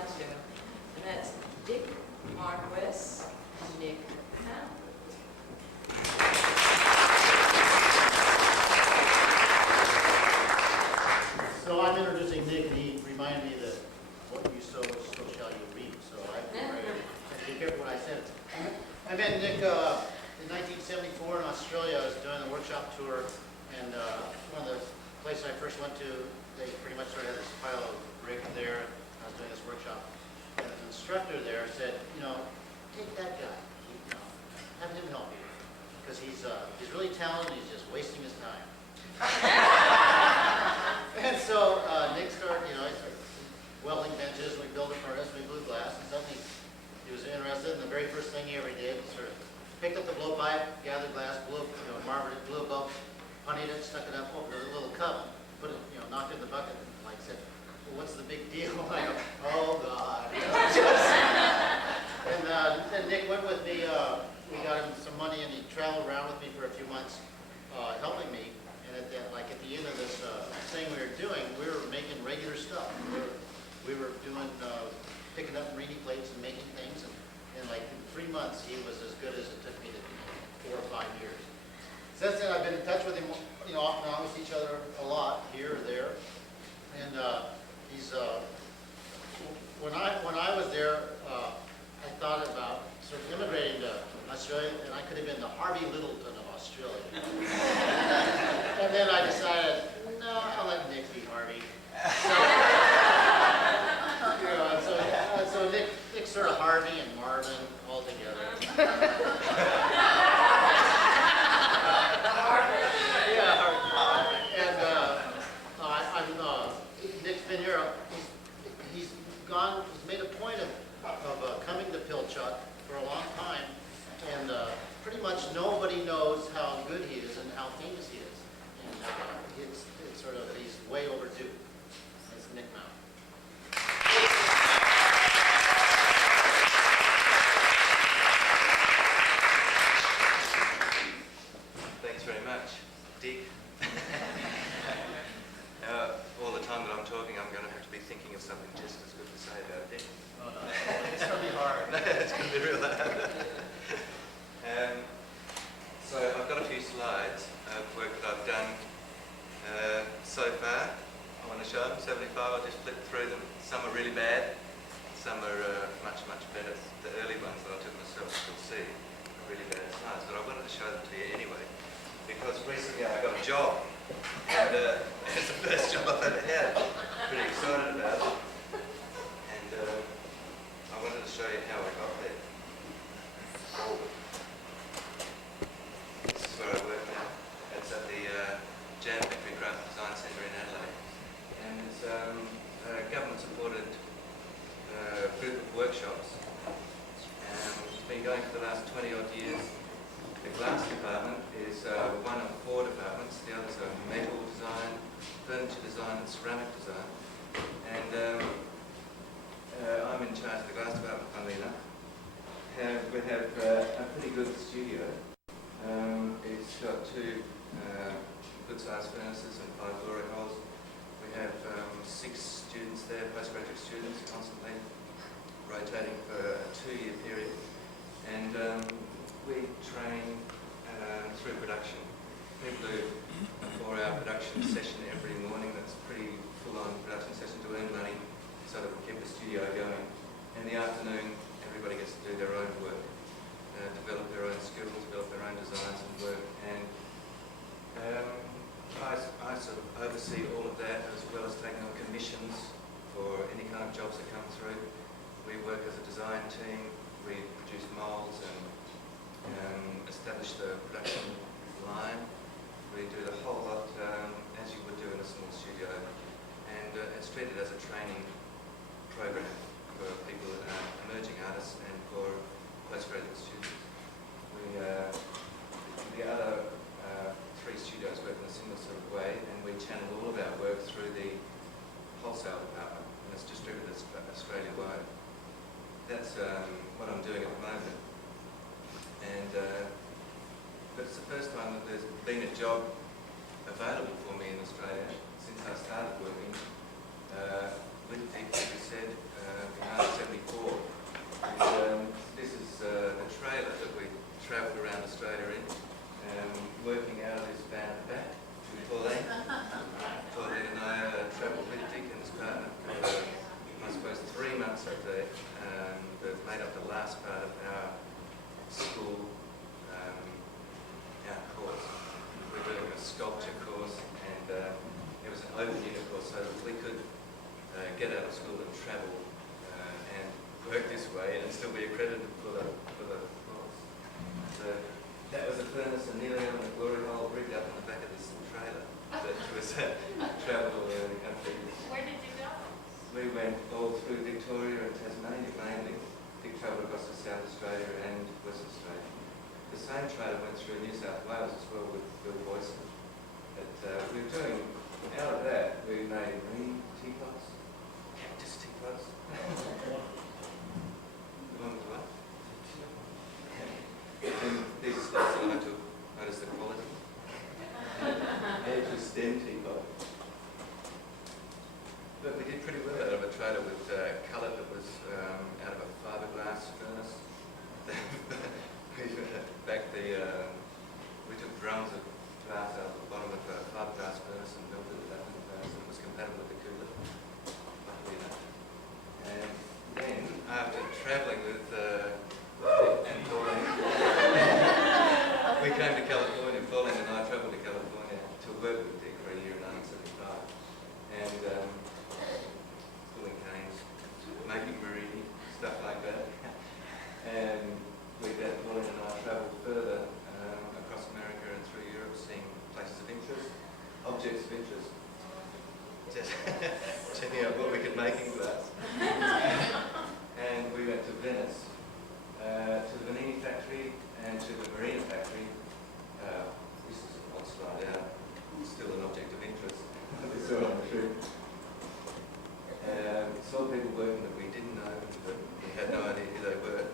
Slideshow. And that's Dick Marquis and Nick Howe. So I'm introducing Nick, and he reminded me that what you sow, so shall you reap. So I be careful what I said. I met Nick in 1974 in Australia. I was doing a workshop tour, and one of the places I first went to, they pretty much sort of had this pile of brick there. I was doing this workshop, and the instructor there said, you know, take that guy, you know, have him help you, because he's really talented. He's just wasting his time. And so Nick started, you know, he started welding benches, we built a furnace, we blew glass, and suddenly he was interested, and the very first thing he ever did was sort of picked up the blowpipe, gathered glass, blew, you know, marbled it, blew a bump, punnied it, stuck it up, opened a little cup, put it, you know, knocked it in the bucket, and like said, well, what's the big deal? I go, oh God. You know, and Nick went with me, we got him some money, and he traveled around with me for a few months, helping me. And at the end of this thing we were doing, we were making regular stuff. We were doing, picking up reedy plates and making things. And like in 3 months, he was as good as it took me to 4 or 5 years. Since then, I've been in touch with him, you know, off and on. We see each other a lot, here or there. And he's, when I was there, I thought about sort of immigrating to Australia, and I could have been the Harvey Littleton of Australia. And then I decided, no, I'll let Nick be Harvey. So, you know, so Nick's sort of Harvey and Marvin all together. Yeah, Harvey. And Nick's been here. He's made a point of coming to Pilchuck for a long time, and pretty much nobody knows how good he is and how famous he is. And it's sort of, he's way overdue. It's Nick Mount. Thanks very much, Dick. All the time that I'm talking, I'm going to have to be thinking of something just as good to say about Dick. Oh, no. It's going to be hard. It's going to be real hard. So I've got a few slides of work that I've done so far. I want to show them, 75, I'll just flip through them. Some are really bad, some are much, much better. The early ones that I took myself, you'll see, are really bad slides, but I wanted to show them to you anyway, because recently I got a job, and it's the first job I've ever had. Pretty excited about it, and I wanted to show you how I got there. This is where I work now. It's at the Jam Factory Craft Design Centre in Adelaide. And it's a government-supported group of workshops. It's been going for the last 20-odd years. The glass department is one of 4 departments. The others are metal design, furniture design and ceramic design. And I'm in charge of the glass department, funnily enough. We have a pretty good studio. It's got 2 good-sized furnaces and 5 glory holes. We have 6 students there, postgraduate students, constantly rotating for a 2-year period. And we train through production. People do a 4-hour production session every morning. That's a pretty full-on production session to earn money so that we keep the studio going. In the afternoon, everybody gets to do their own work, develop their own skills, develop their own designs and work. And I sort of oversee all of that, as well as taking on commissions for any kind of jobs that come through. We work as a design team. We produce moulds and establish the production line. We do the whole lot as you would do in a small studio, and it's treated as a training program for people, emerging artists, and for postgraduate students. The other 3 studios work in a similar sort of way, and we channel all of our work through the wholesale department, and it's distributed Australia-wide. That's what I'm doing at the moment. And but it's the first time that there's been a job available for me in Australia since I started working with Dick, as we said, in travelled around Australia in, working out of this van at the back with Pauline. Pauline and I travelled with Dick and his partner for, I suppose, 3 months up there. That made up the last part of our school our course. We were doing a sculpture course, and it was an open unit course, so that we could get out of school and travel and work this way and still be accredited for the course. So that was a furnace, and nearly on the glory hole rigged up in the back of this trailer that was travelled all over the country. Where did you go? We went all through Victoria and Tasmania mainly. Big travelled across to South Australia and Western Australia. The same trailer went through New South Wales as well with Bill Boyson. But we were doing, out of that, we made green teapots. Just teapots. The one with what? And these are stuff that I took notice the quality. And it was stem teapot. But we did pretty well out of a trailer with colour that was out of a fiberglass furnace. We took drums of glass out of the bottom of a fiberglass furnace and melted it up in the furnace, and it was compatible with the cooler, luckily enough. And then, after travelling with Dick and Pauline, we came to California. Pauline and I travelled to California to work with Dick for a year in 1975. And pulling canes, making marine, stuff like that. And Pauline and I travelled further across America and through Europe, seeing places of interest, objects of interest, just checking out what we could make in glass. And we went to Venice, to the Vanini factory and to the Marina factory. This is an odd slide out, still an object of interest. We saw on the trip. Saw people working that we didn't know, but we had no idea who they were.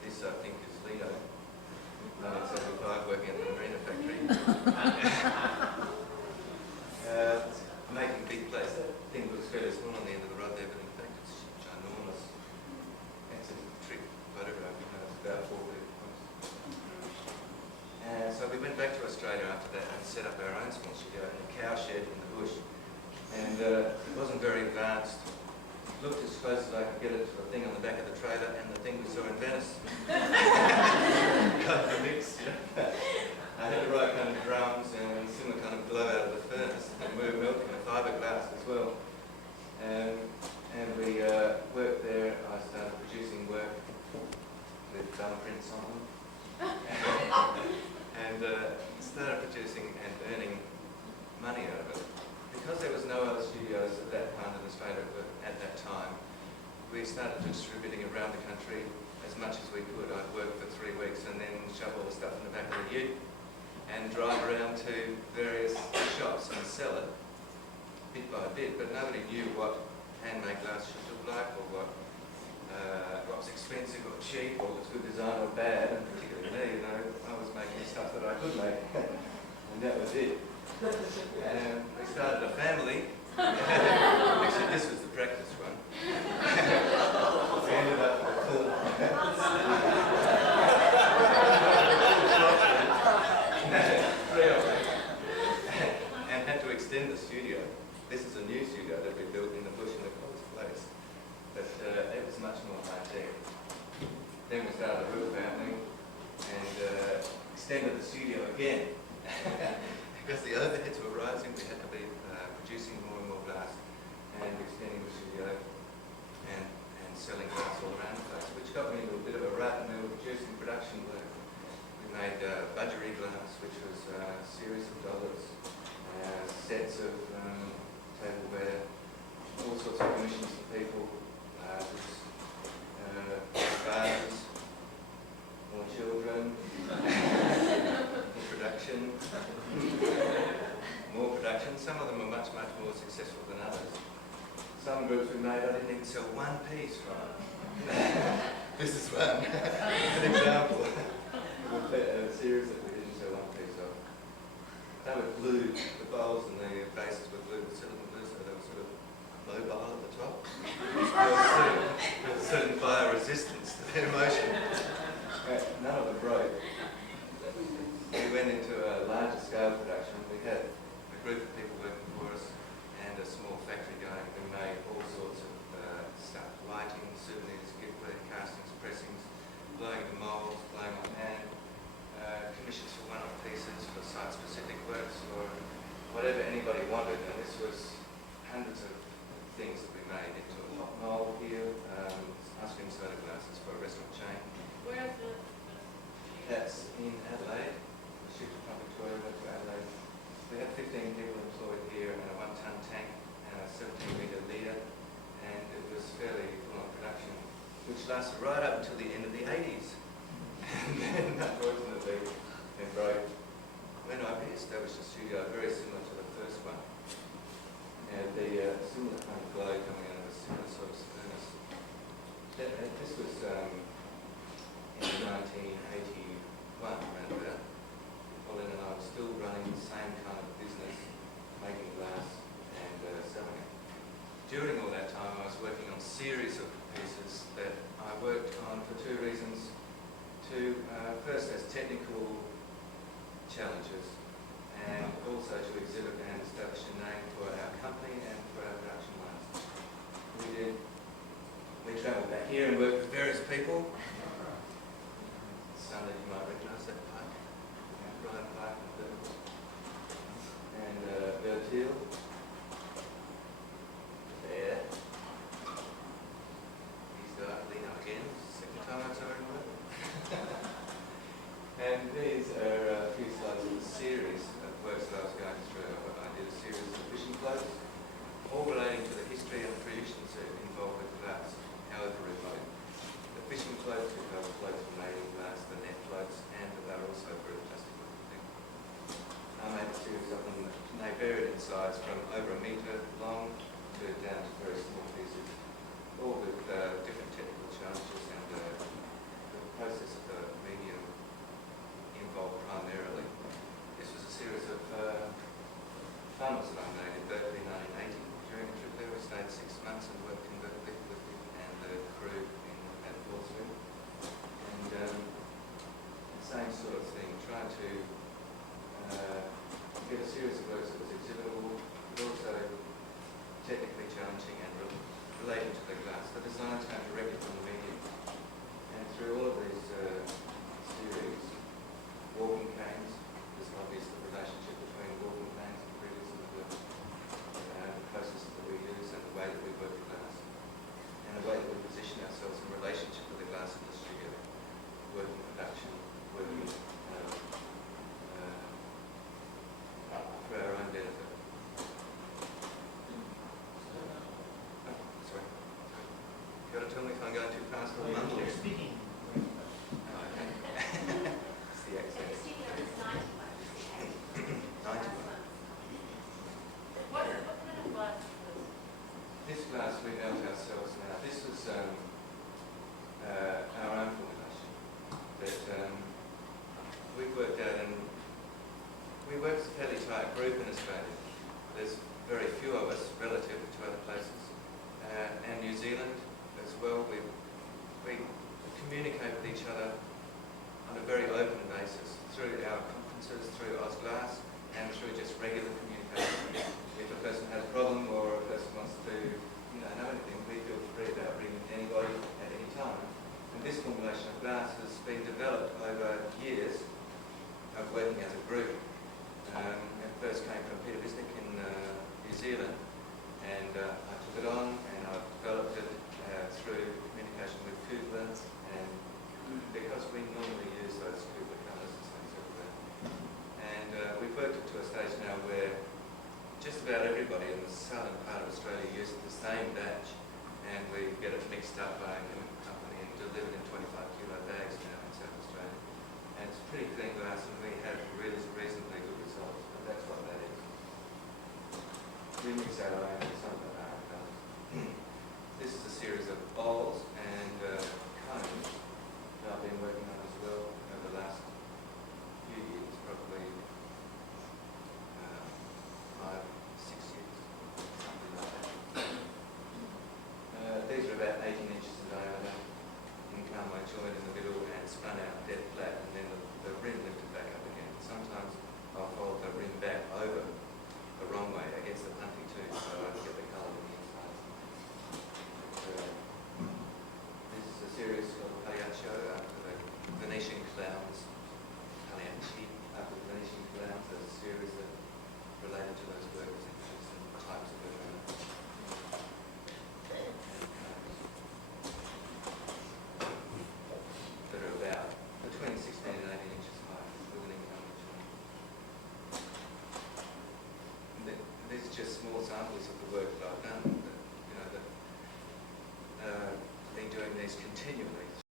This, I think, is Leo, 1975, working at the Marina factory. Making big plates. That thing looks fairly small on the end of the rod there, but in fact it's ginormous. It's a trick photograph, it's about 4 feet across. So we went back to Australia after that and set up our own small studio in a cow shed in the bush. And it wasn't very advanced. Looked as close as I could get it to the thing on the back of the trailer and the thing we saw in Venice. Kind of a mix. I had the right kind of drums and similar kind of glow out of the furnace. And we were melting the fiberglass as well. And we worked there. I started producing work with thumbprints on them. And started producing and earning money out of it. Because there was no other studios at that point in Australia at that time, we started distributing around the country as much as we could. I'd work for 3 weeks and then shove all the stuff in the back of the ute and drive around to various shops and sell it bit by bit. But nobody knew what handmade glass should look like, or what was expensive or cheap, or was good design or bad. And particularly me, I was making stuff that I could make, and that was it. And we started a family. Actually, this was the practice one. We ended up with three of them. And had to extend the studio. This is a new studio that we built in the bush in the coldest place. But it was much more high-tech. Then we started a real family and extended the studio again. Because the overheads were rising, we had to be producing more and more glass and extending the studio and selling glass all around the place, which got me into a bit of a rut, and we were producing production work. We made budgery glass, which was a series of dollars, sets of tableware, all sorts of commissions for people, gardens, more children, more production. More production. Some of them were much, much more successful than others. Some groups we made, I didn't even sell one piece from. This is one. An example of a series that we didn't sell one piece of. They were glued. The bowls and the bases were glued with silicone glue, so they were sort of mobile at the top. There was certain fire resistance to their motion. None of them broke. We went into a larger scale production. We had a group of people working for us and a small factory going. We made all sorts of stuff, lighting, souvenirs, giftware, castings, pressings, blowing the moulds, blowing on hand, commissions for one-off pieces, for site-specific works, or whatever anybody wanted. And this was hundreds of things that we made into a hot mould here, ice cream soda glasses for a restaurant chain. Where is it? That's in Adelaide. We shipped from Victoria to Adelaide. We had 15 people employed here and a 1-ton tank and a 17-metre leader, and it was fairly full-on production, which lasted right up until the end of the 80s. And then, unfortunately, it broke. When I re-established a studio very similar to the first one, it had the similar kind of glow coming out of a similar sort of furnace. This was in 1981, around about. Pauline and I were still running the same kind of business, making glass and selling it. During all that time, I was working on a series of pieces that I worked on for two reasons. First, as technical challenges, and also to exhibit and establish a name for our company and for our production lines. We travelled back here and worked with various people. Some that you might recognise that pipe, Brian Pike and Bertil. There. He's got lean up again, second time I've ever heard. And these are a few slides of a series of works that I was going through. I did a series of fishing floats, all relating to the history and traditions involved with glass, however remote. The fishing floats, because floats were made in glass, the net floats, and they're also very plastic looking. I made a series of them, and they varied in size from over 1 metre long to down to very small pieces, all with different technical challenges and the process of the medium involved primarily. This was a series of farmers that I made in Berkeley in 1980. During a trip there, we stayed 6 months and worked in Berkeley with him and the crew at Portsmouth. And the same sort of thing, trying to get a series of works that was exhibitable, but also technically challenging and relating to the glass. The designs came directly from the medium. And through all of these series, walking canes, there's obviously the relationship between walking canes and readers and the processes that we use and the way that we work with glass and the way that we position ourselves in relationship with the glass industry, working production, working for our own benefit. Oh, sorry. You've got to tell me if I'm going too fast or mumbling. You're speaking. It's the accent. 91. What kind of glass is this? This glass we melt ourselves now. This was our own formulation that we worked out, and we work as a fairly tight group in Australia. There's very few of us relative to other places, and New Zealand as well. We communicate with each other on a very open basis through our conferences, through Glass, and through just regular communication. If a person has a problem or a person wants to know anything, we feel free about bringing anybody at any time. And this formulation of glass has been developed over years of working as a group. It first came from Peter Visnick in New Zealand, and I took it on and I've developed it through communication with Kugler, and because we normally use those Kugler colours and things like that. And we've worked it to a stage now where just about everybody in the southern part of Australia uses the same batch, and we get it mixed up by a chemical company and delivered in 25-kilo bags now in South Australia. And it's pretty clean glass, and we have really reasonably good results, but that's what that is. We mix our own with some of our colours. This is a series of bowls and cones that I've been working on as well over the last few years, probably 5, 6 years, something like that. These are about 18 inches in diameter, in camo joined in the middle and spun out examples of the work that I've done. That, you know, that been doing these continually